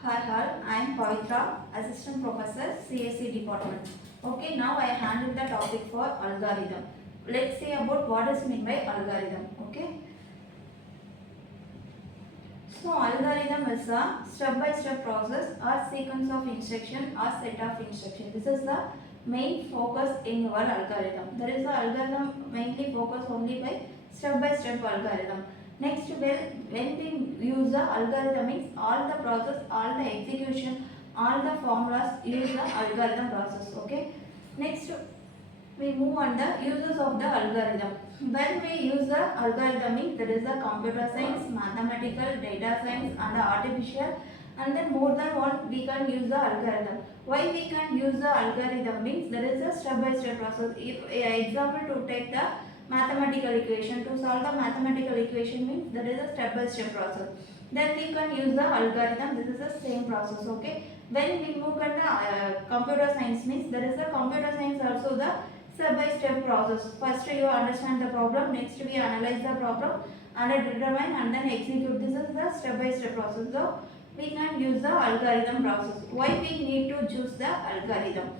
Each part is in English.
Hi all, I am Pavithra, Assistant Professor, CSE Department. Okay, now I handle the topic for algorithm. Let's see about what is meant by algorithm. Okay, so algorithm is a step-by-step process or sequence of instruction or set of instruction. This is the main focus in your algorithm. There is a algorithm mainly focus only by step-by-step algorithm. Next, when we use the algorithm means all the process, all the execution, all the formulas use the algorithm process. Okay. Next, we move on the uses of the algorithm. When we use the algorithm means there is a computer science, mathematical, data science and the artificial, and then more than one we can use the algorithm. Why we can use the algorithm means there is a step by step process. If example to take the mathematical equation, to solve the mathematical equation means there is a step by step process. Then we can use the algorithm. This is the same process. Okay. When we move on the computer science means there is a computer science also the step-by-step process. First you understand the problem, next we analyze the problem and determine and then execute. This is the step-by-step process. So we can use the algorithm process. Why we need to choose the algorithm?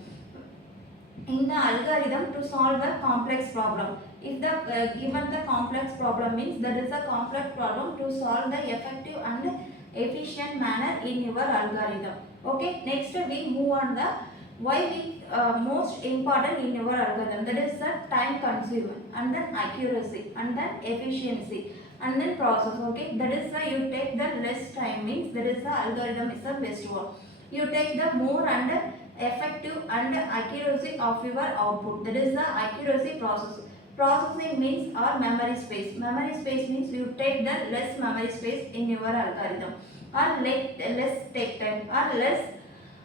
In the algorithm to solve the complex problem. If the given the complex problem means there is a complex problem to solve the effective and efficient manner in your algorithm. Okay, next we move on the why we most important in your algorithm, that is the time consuming and then accuracy and then efficiency and then process. Okay, that is the you take the less time means that is the algorithm is the best one. You take the more and effective and accuracy of your output, that is the accuracy process. Processing means our memory space. Memory space means you take the less memory space in your algorithm or less take time or less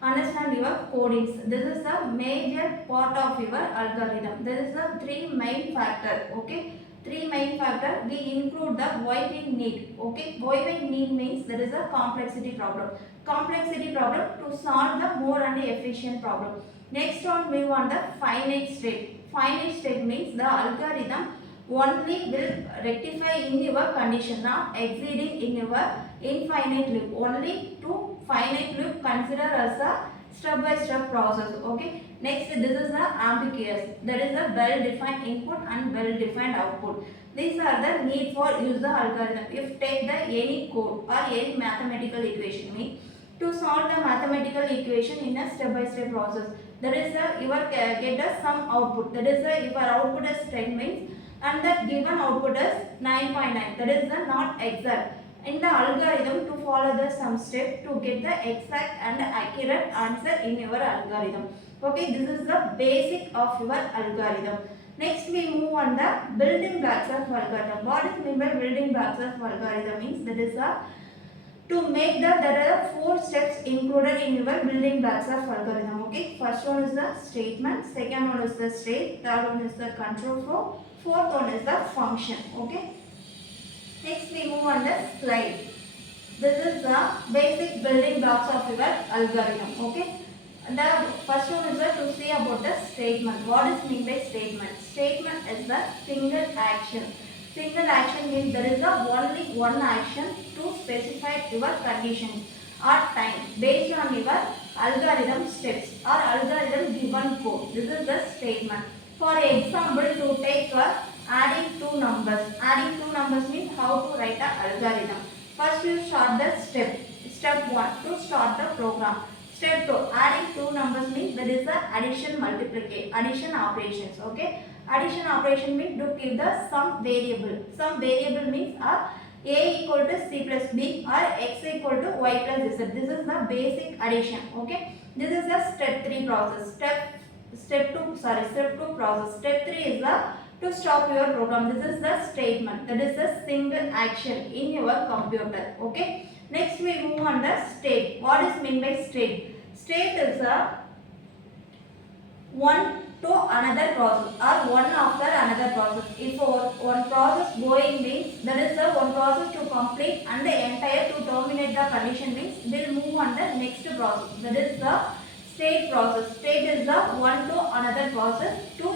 understand your codings. This is the major part of your algorithm. There is the three main factor. Okay, three main factor we include the why we need. Okay, why we need means there is a complexity problem. Complexity problem to solve the more and efficient problem. Next one we want the finite state. Finite state means the algorithm only will rectify in your condition, not exceeding in your infinite loop. Only to finite loop consider as a step by step process. Okay, next this is the ambiguous, that is a well defined input and well defined output. These are the need for use the algorithm. If take the any code or any mathematical equation means to solve the mathematical equation in a step by step process, that is the your get a some output, that is the your output is 10 means and the given output is 9.9, that is the not exact. In the algorithm to follow the some step to get the exact and accurate answer in your algorithm. Okay, this is the basic of your algorithm. Next we move on the building blocks of algorithm. What is meant by building blocks of algorithm means that is a to make the there are four steps included in your building blocks of algorithm. Okay, first one is the statement, second one is the state, third one is the control flow, fourth one is the function. Okay, next we move on the slide. This is the basic building blocks of your algorithm. Okay, the first one is to see about the statement. What is mean by statement? Statement is the single action. Single action means there is only one action to specify your conditions or time based on your algorithm steps or algorithm given code. This is the statement. For example, to take adding two numbers. Adding two numbers means how to write an algorithm. First you start the step. Step 1 to start the program. Step 2 adding two numbers means there is the addition multiplication addition operations. Okay, addition operation means to give the some variable. Some variable means a equal to c plus b or x equal to y plus z. This is the basic addition. Okay, this is the step 3 process. Step 2 process. Step 3 is the to stop your program. This is the statement, that is the single action in your computer. Okay, next we move on the state. What is meant by state? State is a one to another process or one after another process. If one process going means that is the one process to complete and the entire to terminate the condition means will move on the next process. That is the state process. State is the one to another process to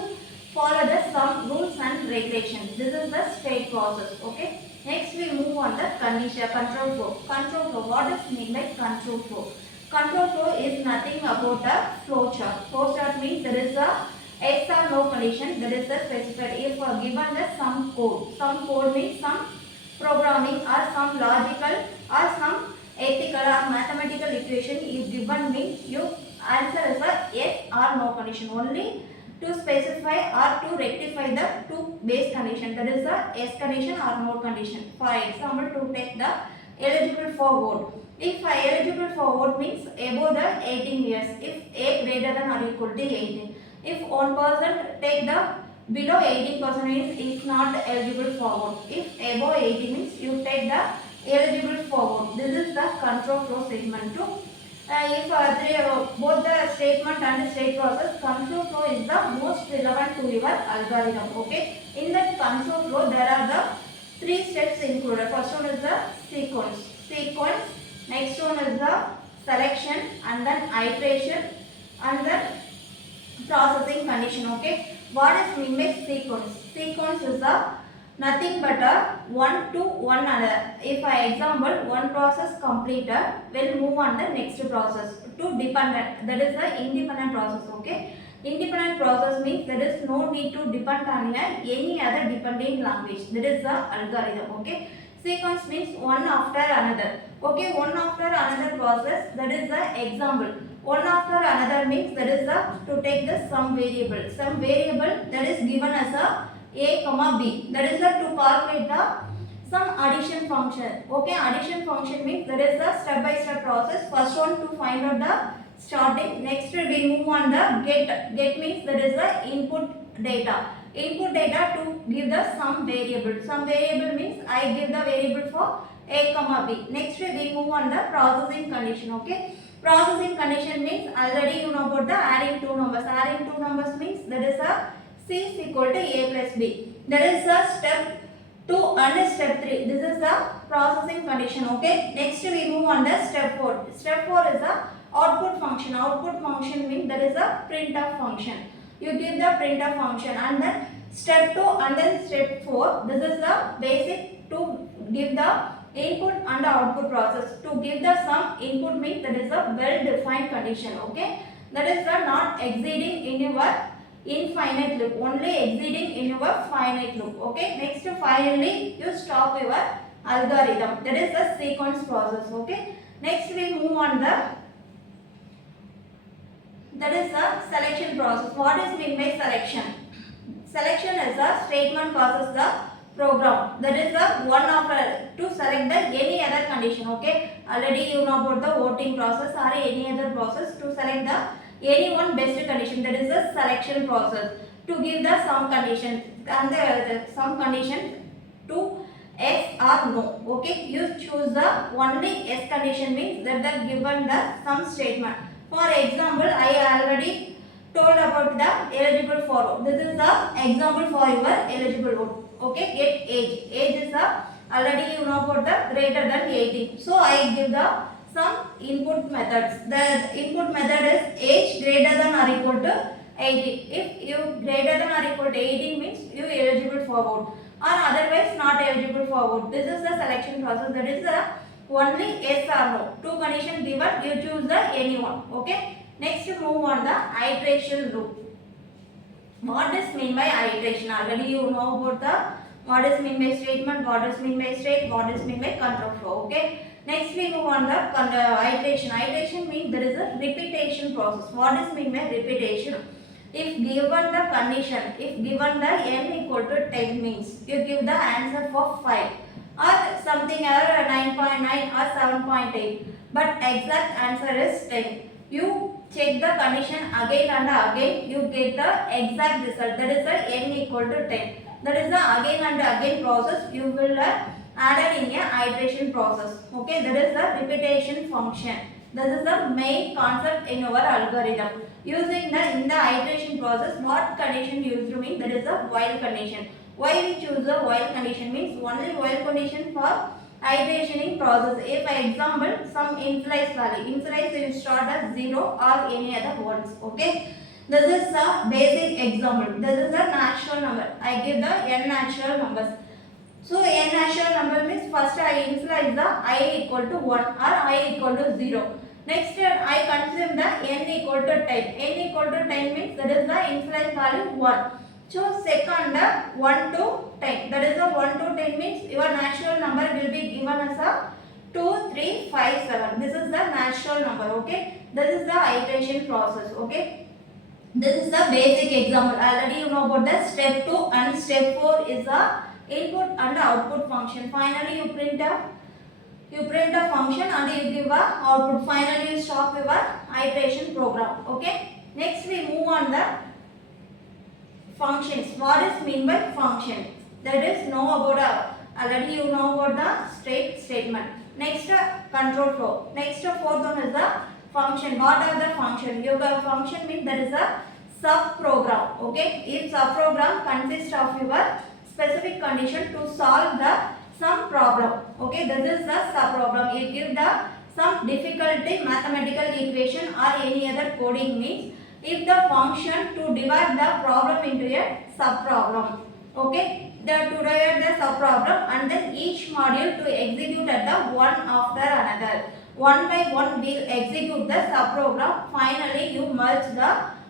follow the some rules and regulations. This is the state process. Okay. Next we move on the condition control flow. Control flow. What does mean by control flow? Control flow is nothing about a flow chart. Flow chart means there is a X or no condition. There is a specified. If given the some code means some programming or some logical or some ethical or mathematical equation is given means you answer is a yes or no condition only to specify or to rectify the two base condition, that is the yes condition or no condition. For example, to take the eligible for vote. If eligible for vote means above the 18 years, if A greater than or equal to 18. If one person take the below 18% means is not eligible for vote. If above 18 means you take the eligible for vote. This is the control flow statement too. If both the statement and state process, control flow is the most relevant to your algorithm. Okay. In that control flow, there are the three steps included. First one is the sequence. Next one is the selection, and then iteration, and then processing condition. Okay. What is mean by sequence? Sequence is the nothing but a one to one another. If I example one process completed, will move on the next process to dependent. That is the independent process. Okay. Independent process means there is no need to depend on any other dependent language. That is the algorithm. Okay. Sequence means one after another. Okay. One after another process. That is the example. One after another means that is the to take the sum variable. Sum variable that is given as a comma b, that is the to calculate the some addition function. Okay, addition function means there is the step by step process. First one to find out the starting. Next we move on the get means that is the input data to give the some variable. Some variable means I give the variable for a comma b. Next we move on the processing condition. Okay, processing condition means already you know about the adding two numbers means that is a C is equal to A plus B. That is the step 2 and step 3. This is the processing condition. Okay. Next we move on the step 4. Step 4 is the output function. Output function means that is a printf function. You give the printf function, and then step 2 and then step 4. This is the basic to give the input and the output process. To give the some input means that is a well defined condition. Okay. That is the not exceeding in your infinite loop, only exceeding in your finite loop. Okay. Next finally you stop your algorithm. That is the sequence process. Okay. Next we move on that is the selection process. What is mean by selection? Selection is a statement causes the program. That is the one after to select the any other condition. Okay. Already you know about the voting process or any other process to select the any one best condition, that is the selection process, to give the some condition and the some condition to yes or no. Okay, you choose the only yes condition means that the given the some statement. For example, I already told about the eligible for vote. This is the example for your eligible vote. Okay, get age. Age is the already you know about the greater than 18. So I give the some input methods. The input method is age greater than or equal to 18. If you greater than or equal to 18 means you eligible for vote, or otherwise not eligible for vote. This is the selection process. That is the only yes or no. Two conditions given, you choose the any one. Okay. Next move on the iteration loop. What does mean by iteration? Already you know about the what is mean by statement, what is mean by state, what is mean by control flow. Okay. Next we move on the iteration. Iteration means there is a repetition process. What is mean by repetition? If given the condition, if given the n equal to 10 means you give the answer for 5 or something other 9.9 or 7.8, but exact answer is 10. You check the condition again and again, you get the exact result, that is the n equal to 10. That is the again and again process you will added in a iteration process. Okay, that is the repetition function. This is the main concept in our algorithm. Using in the iteration process, what condition used to mean? That is the while condition. Why we choose the while condition means only while condition for iterationing process. If for example some initialize value, initialize you start as 0 or any other ones. Okay. This is a basic example. This is a natural number. I give the n natural numbers. So n natural number means first I initialize the I equal to 1 or I equal to 0. Next I consume the n equal to 10. N equal to 10 means that is the initialized value 1. So second 1 to 10. That is the 1 to 10 means your natural number will be given as a 2, 3, 5, 7. This is the natural number. Okay. This is the iteration process. Okay. This is the basic example. Already you know about the step 2 and step 4 is the input and output function. Finally you print a function and you give a output. Finally you stop your iteration program. Okay. Next we move on the functions. What is mean by function? That is know about already you know about the statement. Next control flow. Next fourth one is the function. What are the function? Your function means that is a sub program. Okay. If sub program consists of your specific condition to solve the some problem. Okay. This is the sub program. You give the some difficulty mathematical equation or any other coding means if the function to divide the problem into a sub problem. Okay. To divide the sub problem and then each module to execute at the one after another. One by one will execute the sub program. Finally you merge the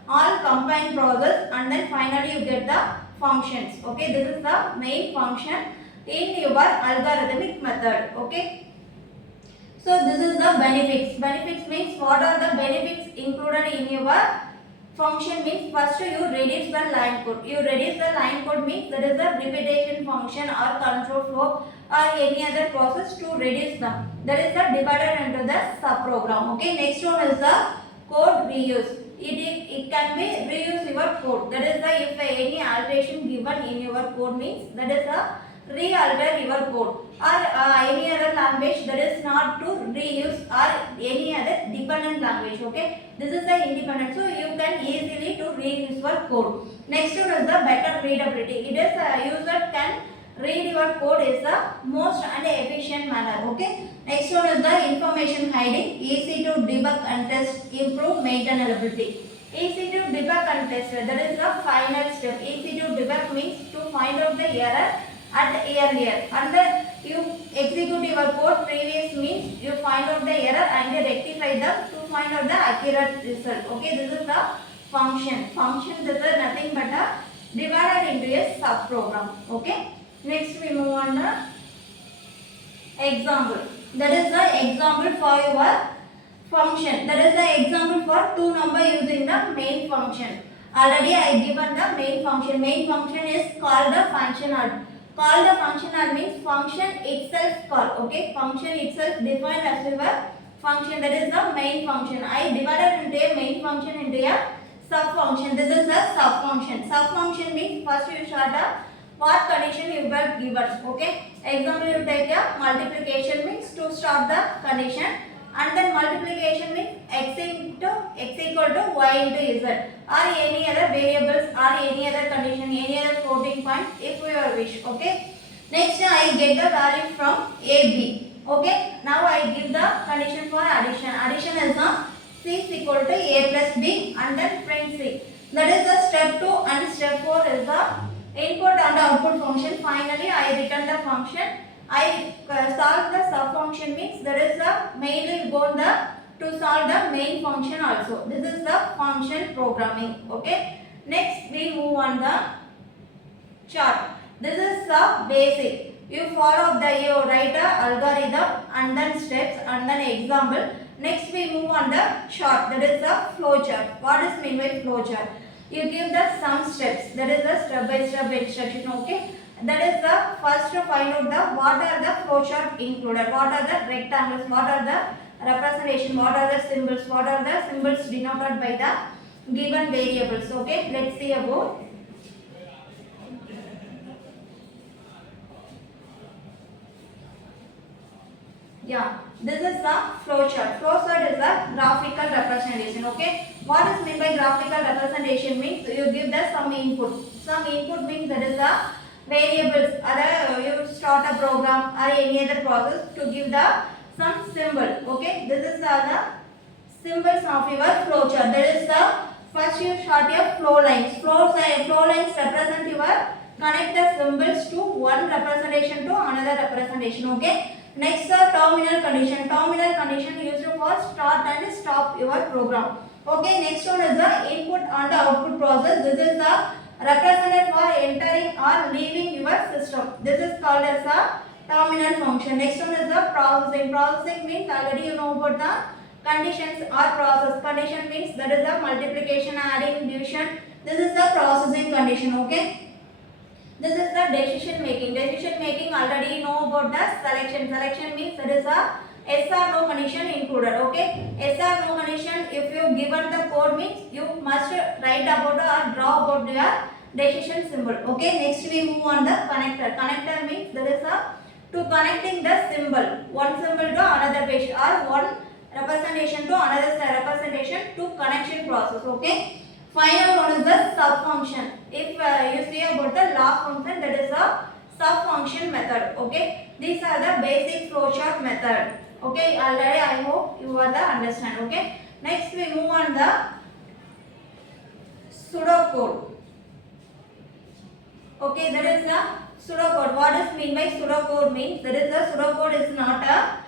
all combined process and then finally you get the functions. Okay, this is the main function in your algorithmic method. Okay. So this is the benefits. Benefits means what are the benefits included in your function means first you reduce the line code. You reduce the line code means that is the repetition function or control flow or any other process to reduce them. That is the divided into the subprogram. Okay. Next one is the code reuse. It can be reuse your code. That is the if any alteration given in your code means that is the re-alter your code or any other language that is not to reuse or any other dependent language. Okay. This is the independent, so you can easily to reuse your code. Next one is the better readability. It is user can read your code is the most and efficient manner. Okay. Next one is the information hiding. Easy to debug and test, improve maintainability. Easy to debug and test. That is the final step. Easy to debug means to find out the error at earlier. And then you execute your code previous means you find out the error and you rectify them to find out the accurate result. Okay, this is the function. Function this is nothing but a divided into a sub program. Okay. Next we move on the example. That is the example for your function. That is the example for two number using the main function. Already I given the main function. Main function is called the functional. Call the functional means function itself call. Okay, function itself defined as your function. That is the main function. I divided into a main function into a sub function. This is the sub function. Sub function means first you start a what condition you got given. Okay, example you take a multiplication means to start the condition, and then multiplication means x equal to y into z or any other variables or any other condition, any other floating point if you wish. Okay. Next I get the value from a b. Okay. Now I give the condition for addition. Addition is c is equal to a plus b and then print c. That is the step 2 and step 4 is the input and output function. Finally I return the function. I solve the sub function means that is the mainly go to solve the main function also. This is the function programming. Okay. Next we move on the chart. This is the basic. You follow the you write a algorithm and then steps and then example. Next we move on the chart. That is the flow chart. What is mean by flow chart? You give the some steps. That is the step by step instruction. Okay. That is the first to find out the what are the flowchart included, what are the rectangles, what are the representation, what are the symbols, what are the symbols denoted by the given variables. Okay, let's see about. Yeah, this is the flowchart. Flowchart is the graphical representation. Okay, what is meant by graphical representation means you give the some input. Some input means that is the variables, other you start a program or any other process to give the some symbol. Okay, this is the symbols of your flowchart. That is the first you start your flow lines. Flow lines represent your connect the symbols to one representation to another representation. Okay. Next, terminal condition. Terminal condition used for start and stop your program. Okay. Next one is the input and the output process. This is the represented for entering or leaving your system. This is called as a terminal function. Next one is the processing. Processing means already you know about the conditions or process. Condition means that is the multiplication, adding, division. This is the processing condition. Okay. This is the decision making. Decision making already you know about the selection. Selection means that is a yes or no condition included. Okay. Yes or no condition. If you given the code means you must write about or draw about your decision symbol. Okay. Next we move on the connector. Connector means that is a to connecting the symbol. One symbol to another page or one representation to another representation to connection process. Okay. Final one is the sub function. If you see about the last function, that is a sub function method. Okay. These are the basic flowchart method. Okay. Already I hope you are the understand. Okay. Next we move on the pseudocode. Okay. That is the pseudocode. What does mean by pseudocode means? That is the pseudocode is not a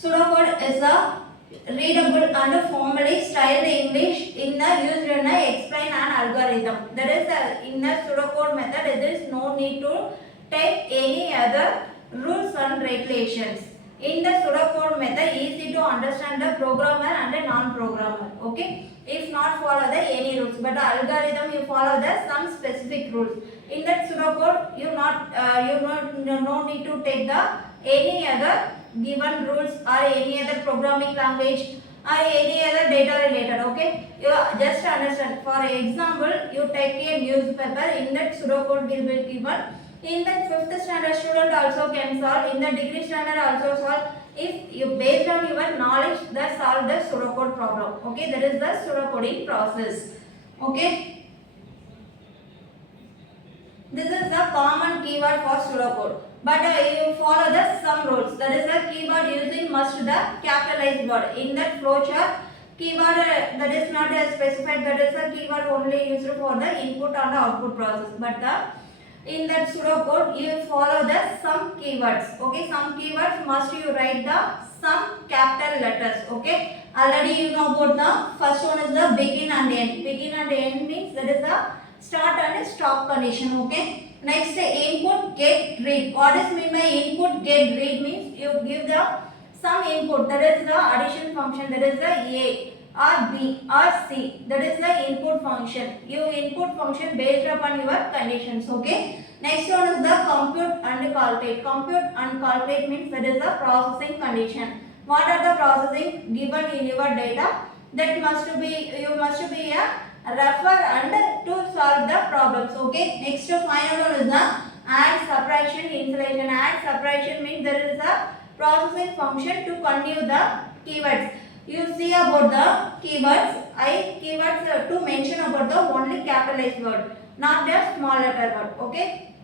pseudocode is a readable and formally styled English in the used in the explain an algorithm. That is in the pseudocode method. There is no need to take any other rules and regulations. In the pseudocode method, easy to understand the programmer and the non-programmer. Okay. If not follow the any rules, but the algorithm you follow the some specific rules. In that pseudocode, you no need to take the any other given rules or any other programming language or any other data related. Okay. You just understand. For example, you take a newspaper. In that pseudocode will be given. In that 5th standard student also can solve. In the degree standard also solve. If you based on your knowledge, that solve the pseudocode problem. Okay, that is the pseudocoding process. Okay. This is the common keyword for pseudocode. But you follow the some rules. That is the keyword using must the capitalized word. In that flowchart, keyword that is not specified. That is the keyword only used for the input and the output process. But in that pseudocode, you follow the some keywords. Okay, some keywords must you write the some capital letters. Okay, already you know about the first one is the begin and end. Begin and end means that is the start and stop condition. Okay. Next, input get read. What is mean by input get read means you give the some input. That is the addition function. That is the A or B or C. That is the input function. You input function based upon your conditions. Okay. Next one is the compute and calculate. Compute and calculate means that is the processing condition. What are the processing given in your data? That must be you must be a refer and to solve the problems. Okay. Next final one is the add, subtraction, installation. Add, subtraction means there is a processing function to continue the keywords. You see about the keywords. Keywords to mention about the only capitalized word, not the small letter word. Okay.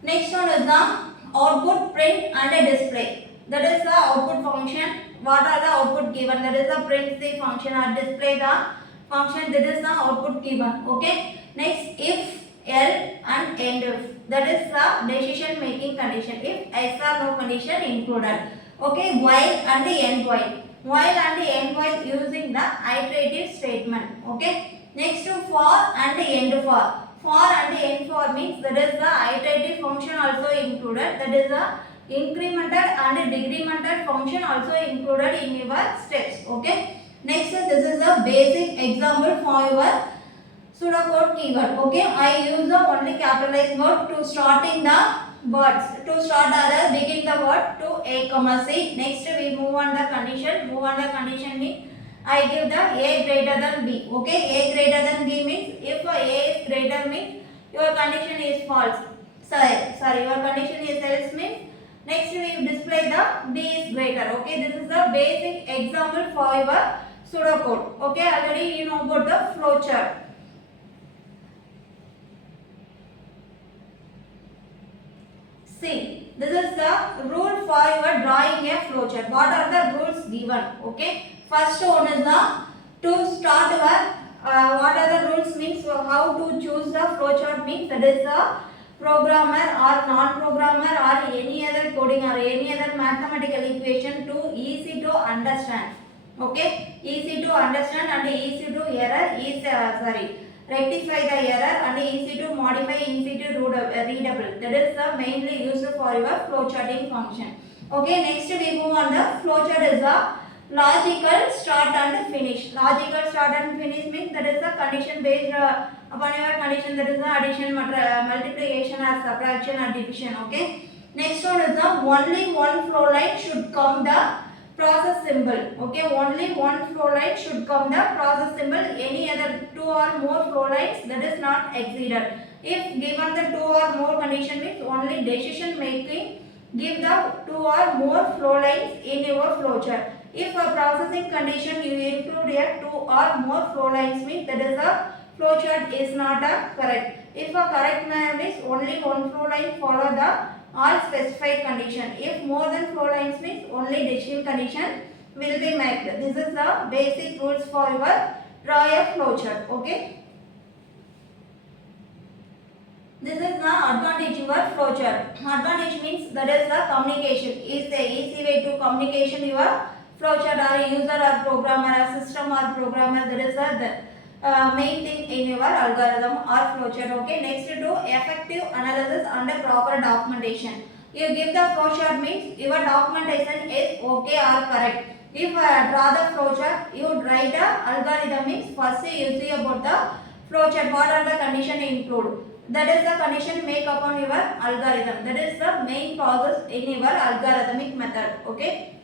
Next one is the output, print and display. That is the output function. What are the output given? That is the print the function or display the function. That is the output given. Okay. Next, if, else and end if. That is the decision making condition. If yes or no condition included. Okay. While and the end while. While and the end while using the iterative statement. Okay. Next, for and the end for. For and the end for means that is the iterative function also included. That is the incremented and decremented function also included in your steps. Okay. Next, this is a basic example for your pseudocode keyword. Okay. I use the only capitalized word to starting the words. To start the begin the word to A, C. Next, we move on the condition. Move on the condition means I give the A greater than B. Okay. A greater than B means if A is greater means your condition is false. Sorry, your condition is else means. Next we display the B is greater. Okay, this is the basic example for your pseudocode. Okay, already you know about the flowchart. See, this is the rule for your drawing a flowchart. What are the rules given? Okay, first one is the to start your what are the rules means how to choose the flowchart means that is the programmer or non-programmer or any other coding or any other mathematical equation to easy to understand. Okay, easy to understand and easy to error is rectify the error and easy to modify, easy to readable. That is the mainly used for your flowcharting function. Okay, next we move on the flowchart is the logical start and finish. Logical start and finish means that is the condition based upon your condition, that is the addition, multiplication or subtraction or division. Okay, next one is the only one flow line should come the process symbol. Okay, only one flow line should come the process symbol. Any other two or more flow lines, that is not exceeded. If given the two or more condition means only decision making give the two or more flow lines in your flowchart. If a processing condition you include a two or more flow lines means that is a flowchart is not a correct. If a correct manner means only one flow line follow the all specified condition. If more than flow lines means only decision condition will be met. This is the basic rules for your draw a flowchart. Okay. This is the advantage of your flowchart. Advantage means that is the communication. Is the easy way to communication your flowchart or user or programmer or system or programmer. That is the main thing in your algorithm or flowchart. Okay, next to effective analysis and proper documentation. You give the flowchart means your documentation is okay or correct. If draw the flowchart, you write the algorithm means first you see about the flowchart, what are the condition include. That is the condition make upon your algorithm. That is the main process in your algorithmic method. Okay.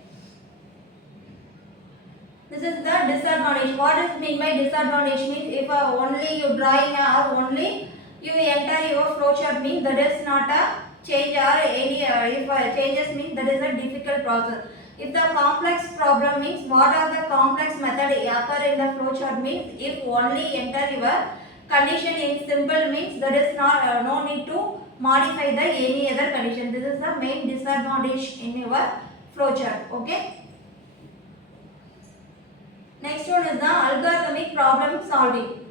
This is the disadvantage. What is mean by disadvantage means if only you drawing or only you enter your flowchart means that is not a change or any if changes means that is a difficult process. If the complex problem means what are the complex method occur in the flowchart means if only enter your condition in simple means that is not no need to modify the any other condition. This is the main disadvantage in your flowchart. Okay. Next one is the algorithmic problem solving.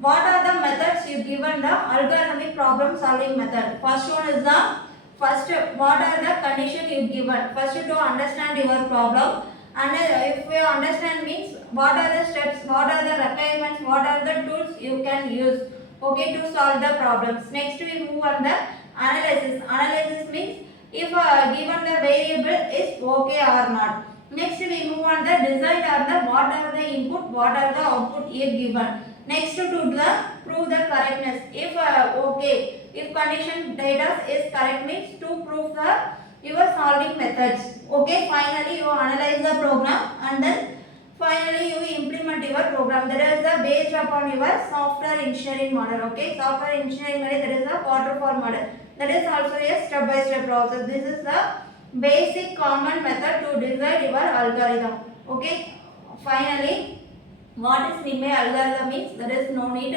What are the methods you given the algorithmic problem solving method? First one is the what are the condition you given. First to understand your problem, and if you understand means what are the steps, what are the requirements, what are the tools you can use, okay, to solve the problems. Next we move on the analysis. Analysis means if given the variable is okay or not. Next we move on the decide on the what are the input, what are the output here given. Next to the prove the correctness. If okay, if condition data is correct means to prove the your solving methods. Okay, finally you analyze the program and then finally you implement your program. That is the based upon your software engineering model. Okay, software engineering model, that is the waterfall model. That is also a step by step process. This is the basic common method to design your algorithm. Okay, finally what is mean by algorithm means there is no need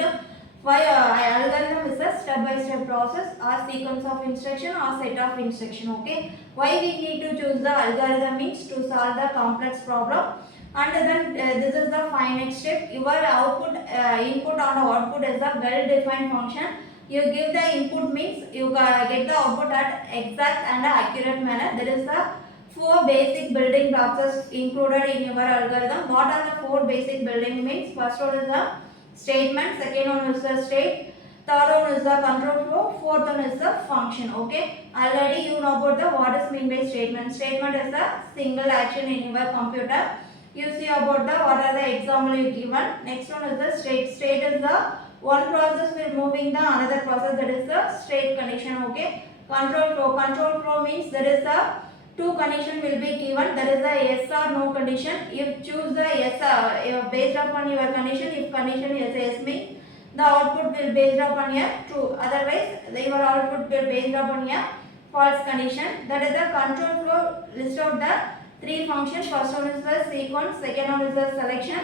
why algorithm is a step by step process or sequence of instruction or set of instruction. Okay, why we need to choose the algorithm means to solve the complex problem, and then this is the finite step. Your output input and output is a well defined function. You give the input means you get the output at exact and accurate manner. There is the 4 basic building blocks included in your algorithm. What are the 4 basic building means? First one is the statement, second one is the state, third one is the control flow, fourth one is the function. Okay, already you know about the what is mean by statement. Statement is the single action in your computer. You see about the what are the example you given. Next one is the state. State is the one process will moving the another process, that is the state condition. Okay, control flow. Control flow means there is the 2 condition will be given, that is the yes or no condition. If choose the yes based upon your condition, if condition is yes means the output will based upon your true, otherwise your output will based upon your false condition. That is the control flow. List out the 3 functions. First one is the sequence, second one is the selection,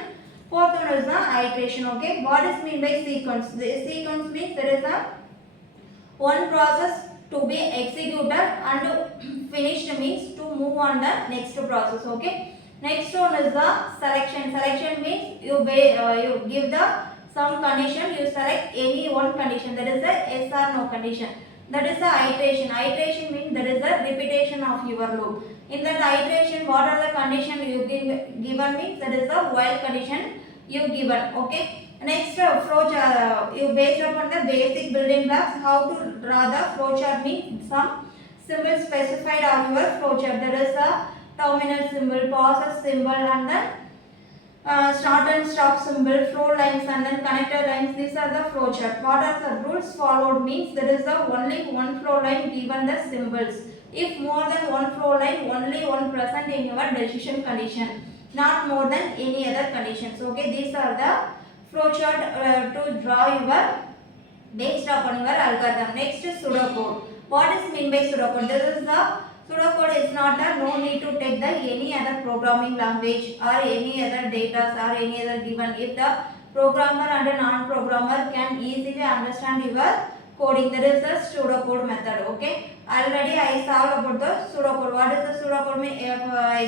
fourth one is the iteration. Okay, what is mean by sequence? The sequence means there is a one process to be executed and finished means to move on the next process. Okay, next one is the selection. Selection means you give the some condition, you select any one condition, that is the yes or no condition. That is the iteration. Iteration means that is the repetition of your loop. In that iteration, what are the condition you given means that is the while condition you given. Okay. Next, flow chart. You based upon the basic building blocks, how to draw the flow chart means some symbols specified on your flow chart. That is the terminal symbol, pauses symbol, and then start and stop symbol, flow lines, and then connector lines. These are the flow chart. What are the rules followed means there is the only one flow line given the symbols. If more than one flow line, only one present in your decision condition, not more than any other conditions. Okay, these are the flow chart to draw your based upon your algorithm. Next is pseudocode. What is mean by pseudocode? This is the pseudocode is not a no need to take the any other programming language or any other data or any other given. If the programmer and a non-programmer can easily understand your coding, that is the pseudocode method. Okay. Already I solved about the pseudocode. What is the pseudocode mean?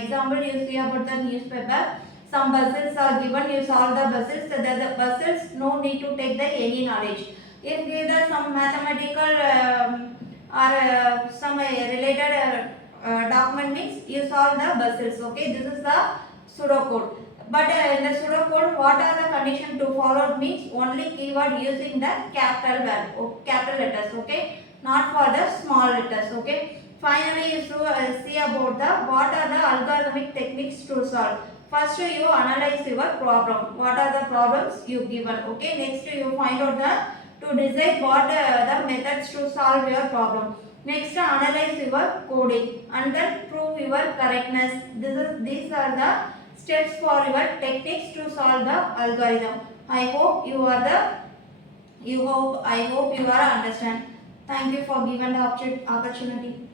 Example you see about the newspaper. Some puzzles are given. You solve the puzzles. The puzzles no need to take the any knowledge. If given some mathematical or some related document means you solve the puzzles. Okay, this is the pseudocode. But in the pseudocode, what are the condition to follow means only keyword using the capital letters. Okay, not for the small letters. Okay. Finally, you see about the what are the algorithmic techniques to solve. First, you analyze your problem. What are the problems you given? Okay. Next, you find out the to decide what the methods to solve your problem. Next, analyze your coding and then prove your correctness. These are the steps for your techniques to solve the algorithm. I hope you are understand. Thank you for giving the opportunity.